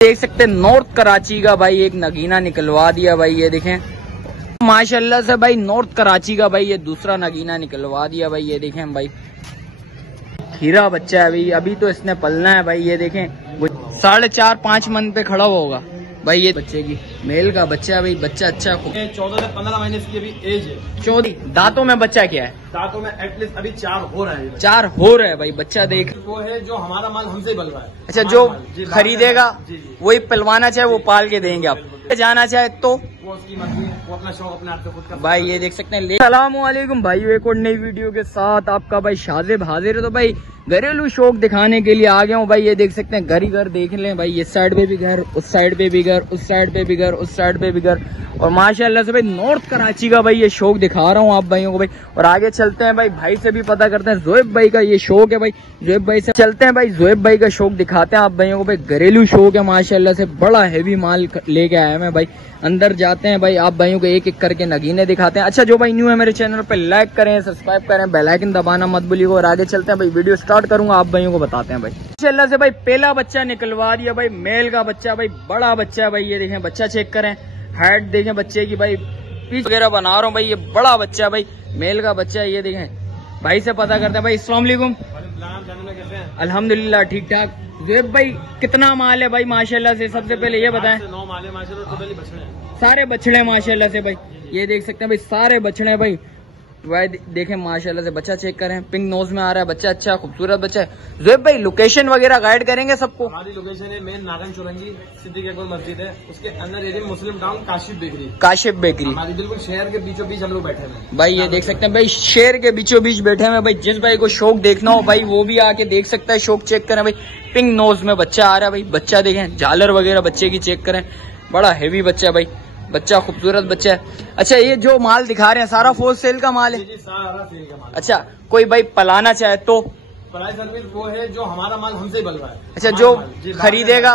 देख सकते हैं नॉर्थ कराची का भाई एक नगीना निकलवा दिया भाई। ये देखें माशाल्लाह से भाई नॉर्थ कराची का भाई ये दूसरा नगीना निकलवा दिया भाई। ये देखें भाई खीरा बच्चा है भाई, अभी तो इसने पलना है भाई। ये देखें 4.5-5 मंथ पे खड़ा हुआ होगा भाई। ये बच्चे की मेल का बच्चा है भाई, बच्चा अच्छा है। 14 से 15 महीने इसकी अभी एज है। 14 दांतों में बच्चा क्या है? दांतों में एटलीस्ट अभी 4 हो रहा है। 4 हो रहा है भाई। बच्चा देख वो है जो हमारा माल हमसे ही बल रहा है। अच्छा, जो खरीदेगा वही पलवाना चाहे वो पाल के देंगे आप। जाना चाहे तो वो उसकी मर्जी है, वो अपना शौक अपने आप से खुद का। भाई ये देख सकते हैं। अस्सलामुअलैकुम भाई, एक और नई वीडियो के साथ आपका भाई शाजिब हाजिर है। तो भाई घरेलू शौक दिखाने के लिए आ गया हूँ भाई। ये देख सकते हैं घर ही घर देख लें भाई। इस साइड पे भी घर, उस साइड पे भी घर, उस साइड पे भी घर, उस साइड पे भी घर। और माशाल्लाह से भाई नॉर्थ कराची का भाई ये शौक दिखा रहा हूँ आप भाइयों को भाई। और आगे चलते हैं भाई से भी पता करते हैं। जोएब भाई का ये शौक है भाई। जोएब भाई से चलते हैं भाई, जोएब भाई का शौक दिखाते हैं आप भाइयों को भाई। घरेलू शौक है माशाल्लाह से, बड़ा हैवी माल लेके आया मैं भाई। अंदर जाते हैं भाई, आप भाइयों को एक एक करके नगीने दिखाते हैं। अच्छा, जो भाई न्यू है मेरे चैनल पे लाइक करें, सब्सक्राइब करें, बेल आइकन दबाना मत भूलिएगा। और आगे चलते हैं भाई, वीडियो स्टार्ट करूंगा, आप भाइयों को बताते हैं भाई। माशाल्लाह से भाई पहला बच्चा निकलवा दिया भाई, मेल का बच्चा भाई, बड़ा बच्चा है भाई। ये देखें बच्चा चेक करें, हाइट देखें बच्चे की भाई, पीस वगैरह बना रहा हूँ भाई। ये बड़ा बच्चा है भाई, मेल का बच्चा है। ये देखें भाई से पता करते हैं भाई। अस्सलाम वालेकुम। अल्हम्दुलिल्लाह ठीक ठाक। जोएब भाई कितना माल है भाई माशाल्लाह से? सबसे पहले ये बताएं। 9 माल है माशाल्लाह, सारे बछड़े माशाल्लाह से भाई। ये देख सकते हैं भाई सारे बछड़े हैं भाई। भाई देखें माशाल्लाह से बच्चा चेक करें, पिंक नोज में आ रहा है बच्चा, अच्छा खूबसूरत बच्चा है। जोएब भाई लोकेशन वगैरह गाइड करेंगे सबको? हमारी लोकेशन है मेन नागन चौरंगी, सिद्दीक अकबर मस्जिद है, उसके अंदर एरिया में Muslim Town Kashif bakery. Kashif bakery हमारी बिल्कुल शहर के बीचों बीच हम लोग बैठे हैं भाई। ये देख सकते हैं भाई शहर के बीचों बीच बैठे हैं भाई। जिस भाई को शौक देखना हो भाई वो भी आके देख सकता है, शौक चेक करें भाई। पिंक नोज में बच्चा आ रहा है भाई, बच्चा देखें, झालर वगैरह बच्चे की चेक करें, बड़ा हैवी बच्चा है भाई, बच्चा खूबसूरत बच्चा है। अच्छा, ये जो माल दिखा रहे हैं सारा फोर सेल का माल है? जी, सारा सेल का माल। अच्छा, कोई भाई पलाना चाहे तो? प्राइस सर्विस वो है जो हमारा माल हमसे ही बल रहा है। अच्छा, जो खरीदेगा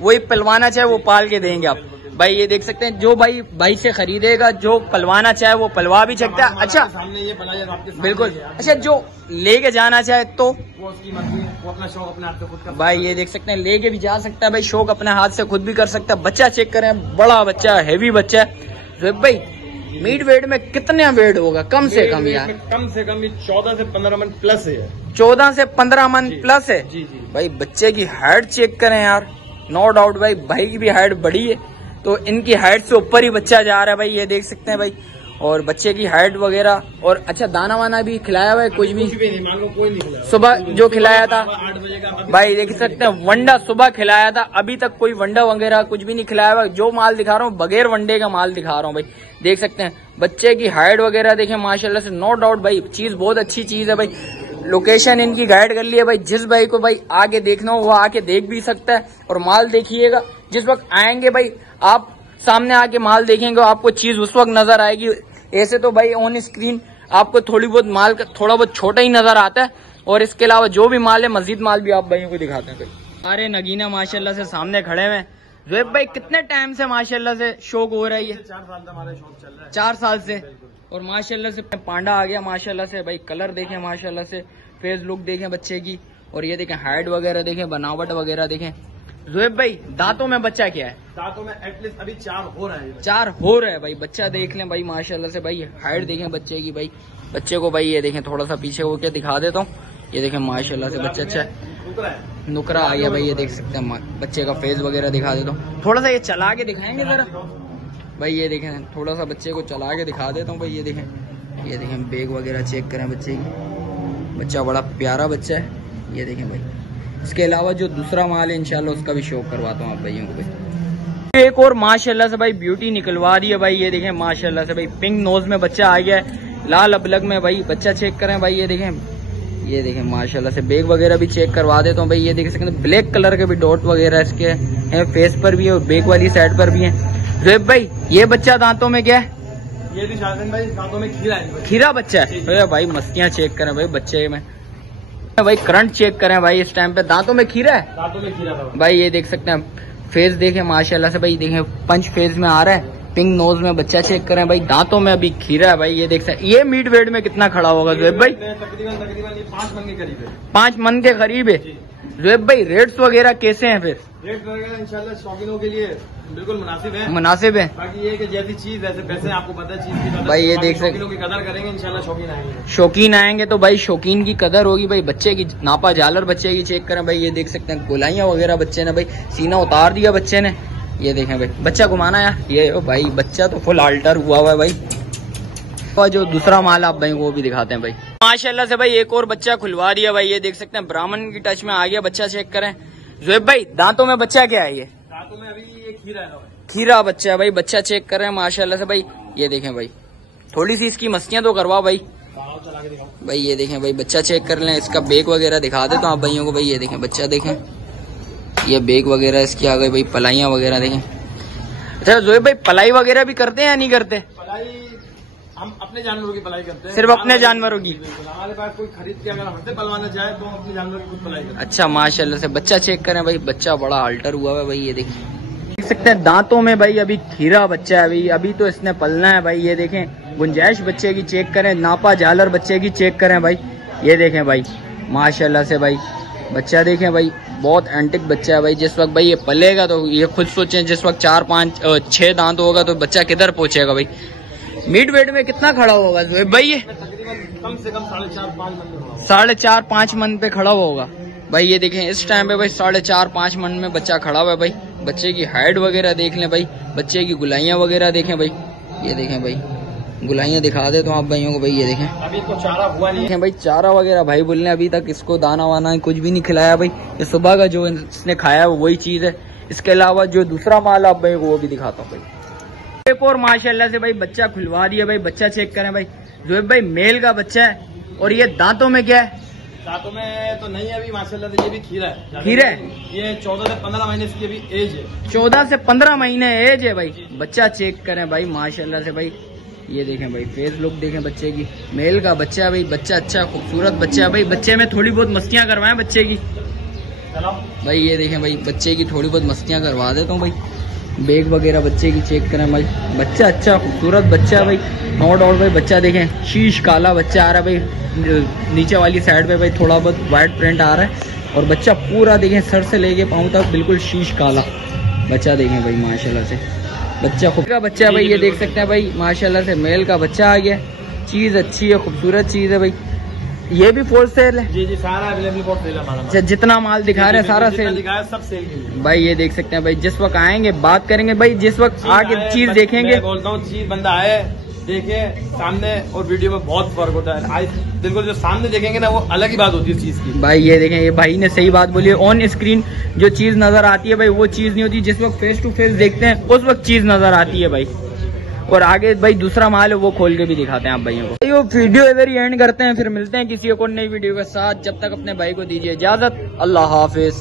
वही पलवाना चाहे वो पाल के देंगे आप भाई। ये देख सकते हैं जो भाई से खरीदेगा, जो पलवाना चाहे वो पलवा भी सकता है। अच्छा, सामने ये पलाया आपके बिल्कुल। अच्छा, जो लेके जाना चाहे तो? वो उसकी मर्जी है, वो अपना शौक अपने आप से खुद का। भाई ये देख सकते हैं लेके भी जा सकता है भाई, शौक अपने हाथ से खुद भी कर सकता है। बच्चा चेक करें, बड़ा बच्चा है, हैवी बच्चा है। जोएब भाई मीट वेट में कितने वेट होगा कम से कम यार? कम से कम 14 से 15 मन प्लस है। 14 से 15 मन प्लस है जी जी। भाई। बच्चे की हाइट चेक करें यार, नो डाउट भाई की भी हाइट बड़ी है, तो इनकी हाइट से ऊपर ही बच्चा जा रहा है भाई। ये देख सकते हैं भाई, और बच्चे की हाइट वगैरह। और अच्छा, दाना वाना भी खिलाया हुआ है? कुछ भी नहीं, मान लो कोई नहीं खिलाया। सुबह जो खिलाया था 8 बजे का भाई, देख सकते हैं वंडा सुबह खिलाया था, अभी तक कोई वंडा वगैरह कुछ भी नहीं खिलाया हुआ। जो माल दिखा रहा हूँ बगैर वंडे का माल दिखा रहा हूँ भाई। देख सकते हैं बच्चे की हाइट वगैरह देखें माशाल्लाह से, नो डाउट भाई चीज बहुत अच्छी चीज है भाई। लोकेशन इनकी गाइड कर ली है भाई, जिस भाई को भाई आगे देखना हो वो आके देख भी सकता है। और माल देखिएगा, जिस वक्त आएंगे भाई आप सामने आके माल देखेंगे, आपको चीज उस वक्त नजर आएगी। ऐसे तो भाई ऑन स्क्रीन आपको थोड़ी बहुत माल का थोड़ा बहुत छोटा ही नजर आता है, और इसके अलावा जो भी माल है मजीद माल भी आप भाइयों को दिखाते हैं भाई। सारे नगीना माशाल्लाह से सामने खड़े हुए हैं। जोएब भाई कितने टाइम से माशाल्लाह से शौक हो रही है? 4 साल से हमारा शौक चल रहा है। 4 साल से। और माशाल्लाह से पांडा आ गया माशाल्लाह से भाई। कलर देखें माशाल्लाह से, फेस लुक देखें बच्चे की, और ये देखें हाइट वगैरह देखें, बनावट वगैरह देखें। जोएब भाई दांतों में बच्चा क्या है? दांतों में एटलीस्ट अभी 4 हो रहा है। 4 हो रहा है भाई। बच्चा देख लें भाई माशाल्लाह से भाई। हाइट देखें बच्चे की भाई, बच्चे को भाई ये देखें थोड़ा सा पीछे होकर दिखा देता हूँ। ये देखें माशाल्लाह से बच्चा अच्छा है, नुकरा आ गया भाई। ये देख सकते हैं बच्चे का फेस वगैरह दिखा देता हूँ, थोड़ा सा ये चला के दिखाएंगे जरा भाई। ये देखें थोड़ा सा बच्चे को चला के दिखा देता हूँ भाई। ये देखें बैग वगैरह चेक करें बच्चे की, बच्चा बड़ा प्यारा बच्चा है। ये देखें भाई, इसके अलावा जो दूसरा माल है इंशाल्लाह उसका भी शौक करवाता हूँ आप भाइयों को भाई। एक और माशाल्लाह से भाई ब्यूटी निकलवा दी है भाई। ये देखें माशाल्लाह से भाई पिंक नोज में बच्चा आ गया है, लाल अबलग में भाई। बच्चा चेक करें भाई। ये देखें माशाल्लाह से बैग वगैरह भी चेक करवा देता हूँ भाई। ये देख सकते हैं ब्लैक कलर के भी डॉट वगैरह इसके हैं, फेस पर भी है और बैग वाली साइड पर भी है। जोएब भाई ये बच्चा दांतों में क्या है? ये भी शासन भाई दांतों में खीरा है। खीरा बच्चा है भाई। मस्तियाँ चेक करें भाई बच्चे में भाई, करंट चेक करें भाई। इस टाइम पे दांतों में खीरा है। दांतों में खीरा था भाई। ये देख सकते हैं फेस देखें माशाल्लाह से भाई, देखें पंच फेस में आ रहा है, पिंक नोज में बच्चा चेक करें भाई। दांतों में अभी खीरा है भाई। ये देख सकते हैं ये मीट वेट में कितना खड़ा होगा जोएब भाई? तकरीबन 5 मन के करीब है। 5 मन के करीब है। जोएब भाई रेट्स वगैरह कैसे हैं फिर? रेट वगैरह इंशाल्लाह शौकीनों के लिए बिल्कुल मुनासिब है। मुनासिब है। बाकी ये कि जैसी चीज ऐसे पैसे, आपको पता है चीज की कदर। भाई ये देख सकते, शौकीनों की कदर करेंगे इंशाल्लाह, शौकीन आएंगे। शौकीन आएंगे तो भाई शौकीन की कदर होगी। भाई बच्चे की नापा झालर बच्चे की चेक करें भाई, ये देख सकते हैं गोलाइयां वगैरह बच्चे ने भाई सीना उतार दिया बच्चे ने। ये देखें भाई, बच्चा घुमाना यार, ये भाई बच्चा तो फुल अल्टर हुआ हुआ है भाई। और जो दूसरा माल आप भाई वो भी दिखाते हैं भाई। माशाल्लाह से भाई एक और बच्चा खुलवा दिया भाई, ये देख सकते हैं ब्राह्मण की टच में आ गया बच्चा। चेक करें जोएब भाई, दांतों में बच्चा क्या है? ये दांतों में अभी ये खीरा है भाई, खीरा बच्चा है भाई। बच्चा चेक कर रहे हैं माशाल्लाह से भाई। ये देखें भाई, थोड़ी सी इसकी मस्तियां तो करवाओ भाई। चला के दिखाओ भाई ये देखें भाई, बच्चा चेक कर लें, इसका बेग वगैरह दिखा दे तो आप भाइयों को। भाई ये देखें बच्चा, देखें ये बेग वगैरह इसकी आ गई भाई, पलाइयां वगैरह देखें। अच्छा जोएब भाई, पलाई वगैरह भी करते हैं या नहीं करते? पलाई हम अपने जानवरों की पलाई करते हैं। सिर्फ अपने जानवरों की? हमारे पास कोई खरीद के अगर हमसे पलवाना चाहे तो हम अपने जानवर की खुद पलाई करते हैं। अच्छा माशाल्लाह से। बच्चा चेक करें भाई, बच्चा बड़ा अल्टर हुआ है भाई। ये देख सकते हैं दांतों में भाई अभी खीरा बच्चा है भाई, अभी तो इसने पलना है भाई। ये देखें गुंजाइश बच्चे की चेक करें, नापा झालर बच्चे की चेक करें भाई। ये देखें भाई माशाल्लाह से भाई, बच्चा देखें भाई, बहुत एंटिक बच्चा है भाई। जिस वक्त भाई ये पलेगा तो ये खुद सोचें, जिस वक्त 4, 5, 6 दांत होगा तो बच्चा किधर पहुंचेगा भाई। मीट वेट में कितना खड़ा होगा जोएब भाई? ये तकरीबन कम से कम 4.5-5 मन 4.5-5 मन पे खड़ा होगा भाई। ये देखें इस टाइम पे भाई 4.5-5 मन में बच्चा खड़ा हुआ है भाई। बच्चे की हाइट वगैरह देख लें भाई, बच्चे की गुलाइयां वगैरह देखें भाई। ये देखें भाई, गुलाइयां दिखा दे तो आप भाइयों को भाई। ये देखें अभी तो चारा हुआ नहीं है भाई, चारा वगैरह भाई बोलने अभी तक इसको दाना वाना कुछ भी नहीं खिलाया भाई। ये सुबह का जो इसने खाया है वही चीज है। इसके अलावा जो दूसरा माल आप भाई वो भी दिखाता हूँ भाई। एक और माशाल्लाह से भाई बच्चा खुलवा दिया भाई। बच्चा चेक करें भाई जोएब भाई, मेल का बच्चा है। और ये दांतों में क्या है? दांतों में तो नहीं है अभी माशाल्लाह से, ये भी खीरा है। खीरा है? ये 14 से 15 महीने इसकी अभी एज है। 14 से 15 महीने एज है भाई। बच्चा चेक करें भाई माशाल्लाह से भाई। ये देखें भाई, फेस लुक देखें बच्चे की, मेल का बच्चा है भाई। बच्चा अच्छा खूबसूरत बच्चा है भाई। बच्चे में थोड़ी बहुत मस्तियां करवाएं बच्चे की भाई। ये देखें भाई, बच्चे की थोड़ी बहुत मस्तियां करवा देता हूँ भाई। बेग वगैरह बच्चे की चेक करें भाई। बच्चा अच्छा खूबसूरत बच्चा है भाई, नो डाउट भाई। बच्चा देखें शीश काला बच्चा आ रहा है भाई। नीचे वाली साइड पे भाई थोड़ा बहुत व्हाइट प्रिंट आ रहा है। और बच्चा पूरा देखें सर से लेके पाँव तक बिल्कुल शीश काला बच्चा देखें भाई माशाल्लाह से। बच्चा खूब का बच्चा है भाई। ये देख सकते हैं भाई माशाल्लाह से, मेल का बच्चा आ गया। चीज अच्छी है, खूबसूरत चीज है भाई। ये भी फोर सेल है? जी जी, सारा अवेलेबल फॉर सेल है हमारा। अच्छा, जितना माल दिखा रहे हैं सारा सेल दिखाया, सब सेल के लिए भाई। ये देख सकते हैं भाई, जिस वक्त आएंगे बात करेंगे भाई, जिस वक्त आके चीज देखेंगे। बोलता हूँ चीज बंदा आए देखे सामने और वीडियो में बहुत फर्क होता है। आज बिल्कुल जो सामने देखेंगे ना वो अलग ही बात होती है चीज की भाई। ये देखें, ये भाई ने सही बात बोली है। ऑन स्क्रीन जो चीज नजर आती है भाई वो चीज नहीं होती। जिस वक्त फेस टू फेस देखते हैं उस वक्त चीज नजर आती है भाई। और आगे भाई दूसरा माल है वो खोल के भी दिखाते हैं आप भाइयों को। ये वीडियो इधर ही एंड करते हैं, फिर मिलते हैं किसी और नई वीडियो के साथ। जब तक अपने भाई को दीजिए इजाजत। अल्लाह हाफिज।